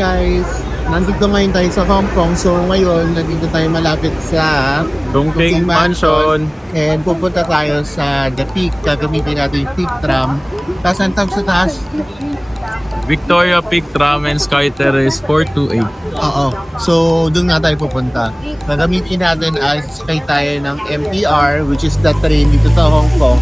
guys! Nandito ngayon tayo sa Hong Kong. So ngayon, nandito tayo malapit sa Dongting Mansion. And pupunta tayo sa The Peak. Gagamitin natin yung Peak Tram. Tapos ang tawag sa taas? Victoria Peak Tram and Sky Terrace 428. Oo. So doon nga tayo pupunta. Gagamitin natin as kay tayo ng MTR, which is the train dito sa Hong Kong.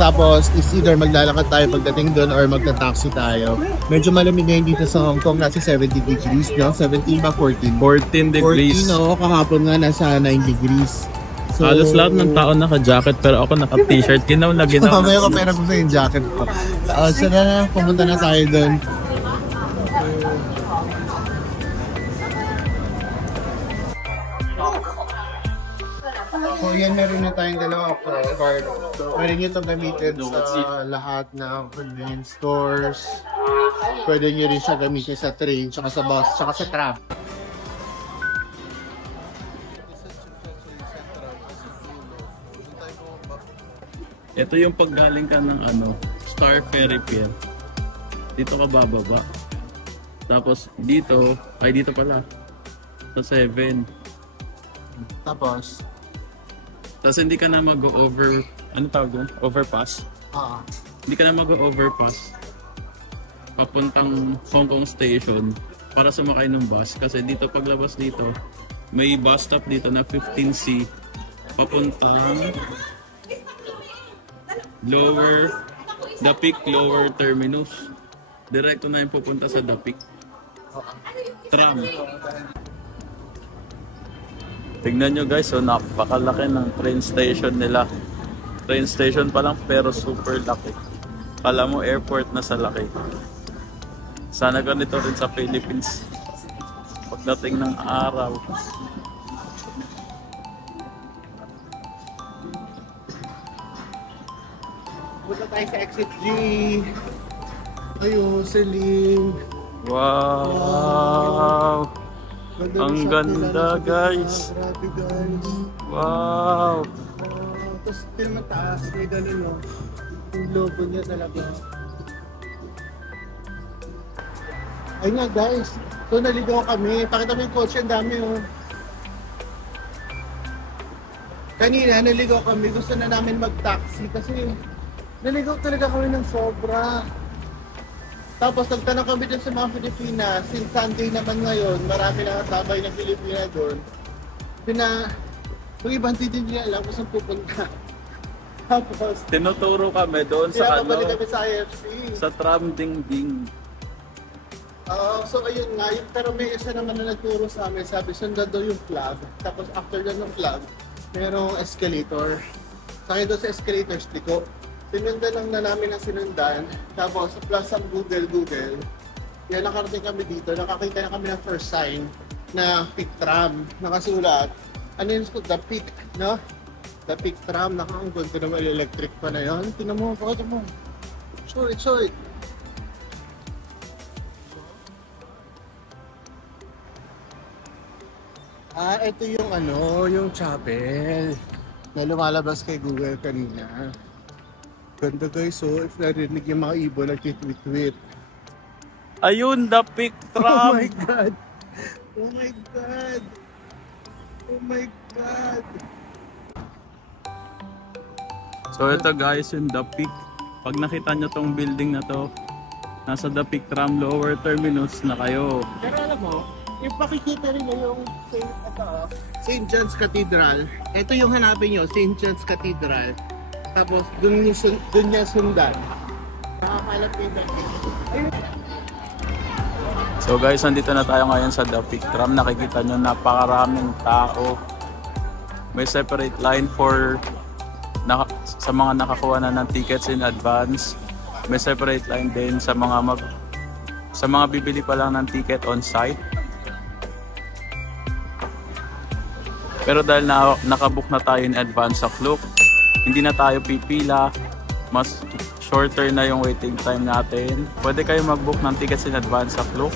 Tapos is either maglalakad tayo pagdating doon or magta-taxi tayo. Medyo malamig ngayon dito sa Hong Kong, nasa 70 degrees, no? 17 ba? 14? 14 degrees. 14, no? Kahapon nga nasa 9 degrees. So, halos lahat ng tao naka-jacket pero ako naka-t-shirt. Ginaw na ginaw. Mamaya ko pera ko sa yung jacket ko. So na, pumunta na tayo doon. So yan, meron na tayong dalawang card. Pwede nyo itong gamitin sa lahat ng convenience stores. Pwede nyo rin siya gamitin sa train, tsaka sa bus, tsaka sa tram. Ito yung paggaling ka ng Star Ferry Pier. Dito ka bababa. Tapos dito, dito pala. Sa 7. Tapos hindi ka na mag-over, overpass? Hindi ka na mag-overpass papuntang Hong Kong Station para sumakay ng bus. Kasi dito paglabas dito, may bus stop dito na 15C papuntang The Peak Lower Terminus. Direkto na yung pupunta sa The Peak Tram. Tignan nyo guys, so napakalaki ng train station nila. Train station pa lang pero super laki. Kala mo airport na sa laki. Sana ganito rin sa Philippines pagdating ng araw. punta tayo sa Exit G. Ayun, Celine. Wow! Ang ganda guys. Grabe guys. Wow. Tapos still mataas. May gano'n no. Yung logo niya talaga. Ayun nga guys. So naligaw kami. Pakita mo yung kotse. Ang dami oh. Kanina naligaw kami. Gusto na namin mag-taxi. Kasi naligaw talaga kami ng sobra. Tapos nagtanong kami dun sa mga Pilipina, since Sunday naman ngayon, marami na kasabay ng Pilipina doon. Yung ibang hindi nila alam kung saan pupunta. Tapos tinuturo kami doon sa kami sa IFC. Sa Tram Ding Ding. So ayun nga, pero may isa naman na nagturo sa amin, sabi sundan daw yung flag. Tapos after that ng flag, merong escalator. Sa akin doon sa escalator, liko. Sinundan lang na namin ang sinundan, tapos plus ang Google. Yan, nakarating kami dito, nakakita na kami ng first sign na Peak Tram. Nakasulat, ano yun, The Peak, no? The Peak Tram, nakakanggon ko naman, electric pa na yun. Tingnan mo, pakita mo. Show it. Ito yung yung chapel na lumalabas kay Google kanina. Ganda guys, so if narinig yung mga ibon nagtitweet. Ayun, The Peak Tram! Oh my God! Oh my God! Oh my God! So ito guys, yung The Peak. Pag nakita nyo tong building na to, nasa The Peak Tram Lower Terminus na kayo. Pero alam mo, yung pakikita rin yung St. John's Cathedral. Ito yung hanapin nyo, St. John's Cathedral. Tapos dun niya sundan. Nakakalap yung So guys, nandito na tayo ngayon sa The Peak Tram. Nakikita nyo napakaraming tao. May separate line for sa mga nakakuha na ng tickets in advance. May separate line din sa mga bibili pa lang ng ticket on site. Pero dahil nakabook na tayo in advance sa Klook, hindi na tayo pipila, mas shorter na yung waiting time natin. Pwede kayo mag-book ng tickets in advance sa Klook.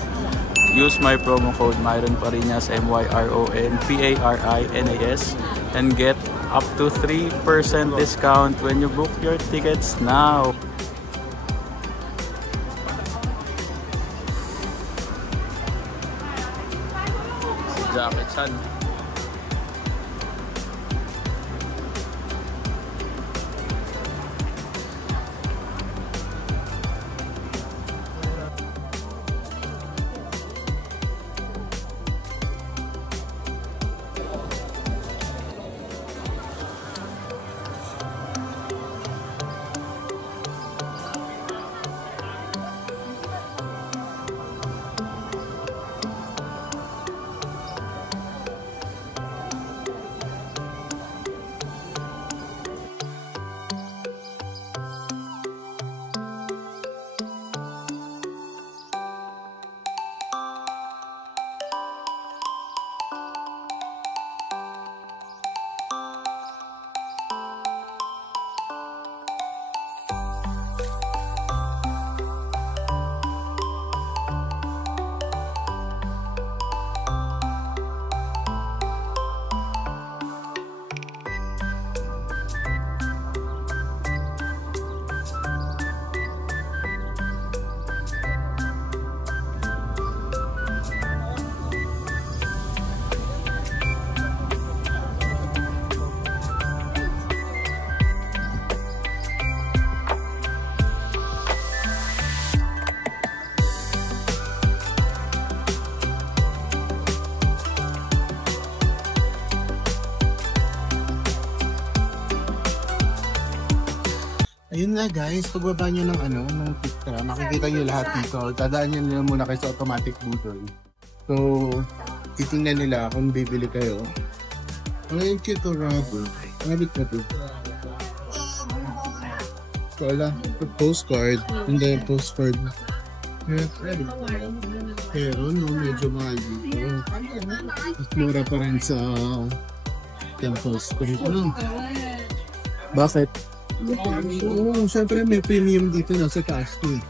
Use my promo code Myron Parinas, MYRONPARINAS, and get up to 3% discount when you book your tickets now. jacket, San. Ayun nga guys, pagbaba nyo ng picture, makikita nyo lahat dito. Dadaan nyo muna kayo sa automatic budol. So, titingnan nila kung bibili kayo. Ay, cute o rubber. Rabbit na to. Wala, postcard. Hindi, postcard. Pero no, medyo mahal dito. Mas mura pa rin sa temples. Bakit? Oo, syempre may premium dito na sa taas ko eh.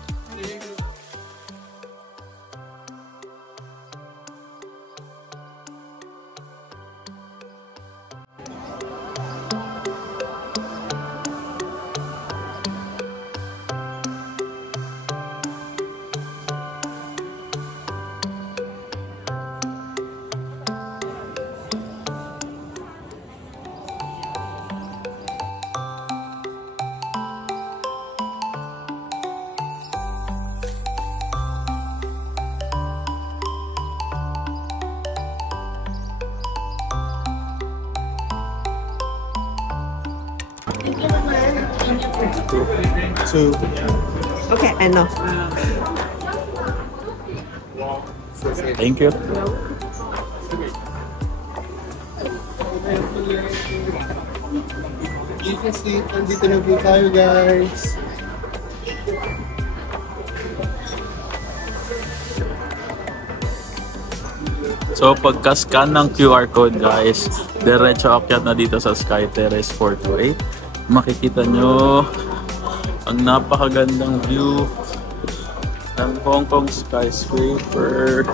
So, okay, ano? Thank you. Nandito na po tayo guys. So pagka-scan ng QR code guys, diretso akyat na dito sa Sky Terrace 428. Makikita nyo ang napakagandang view ng Hong Kong skyscraper.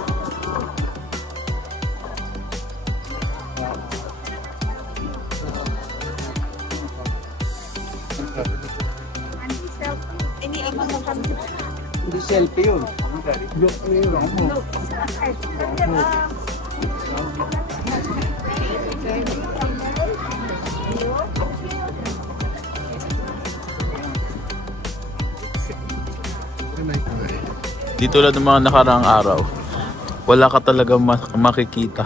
Hindi selfie yun. Look na yun. Dito lang ng mga nakaraang araw, wala ka talaga makikita.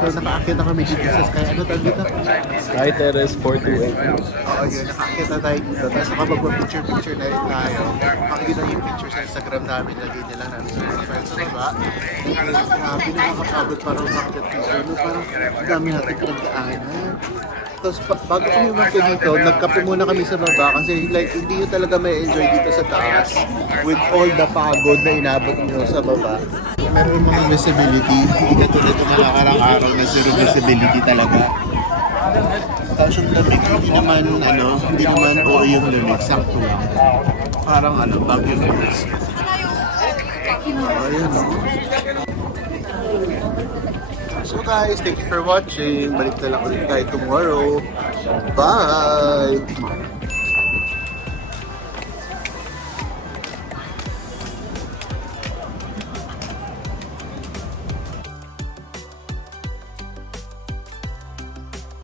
So nakaakit na kami dito sa Sky. Ano tawag dito? Sky Terrace 428. Oo yun, nakaakit na tayo dito. Tapos nakapag-picture na rin tayo. Makikita yung picture sa Instagram namin. Lagay nila namin sa profile sa baba. Grabe, nakakapagod parang makikita picture. No, parang dami natin pinagdaanan. Tapos bago kami umakyat dito, nagkape muna kami sa baba kasi like hindi nyo talaga may enjoy dito sa taas with all the pagod na inabot nyo sa baba. Meron mga visibility, hindi katulad ng mga karang araw na zero visibility talaga. Tapos yung lamig, hindi naman oo yung lamig, sakto lang. Parang Baguio Falls. Ayun o. So guys, thank you for watching. Balik na lang ulit tayo tomorrow. Bye!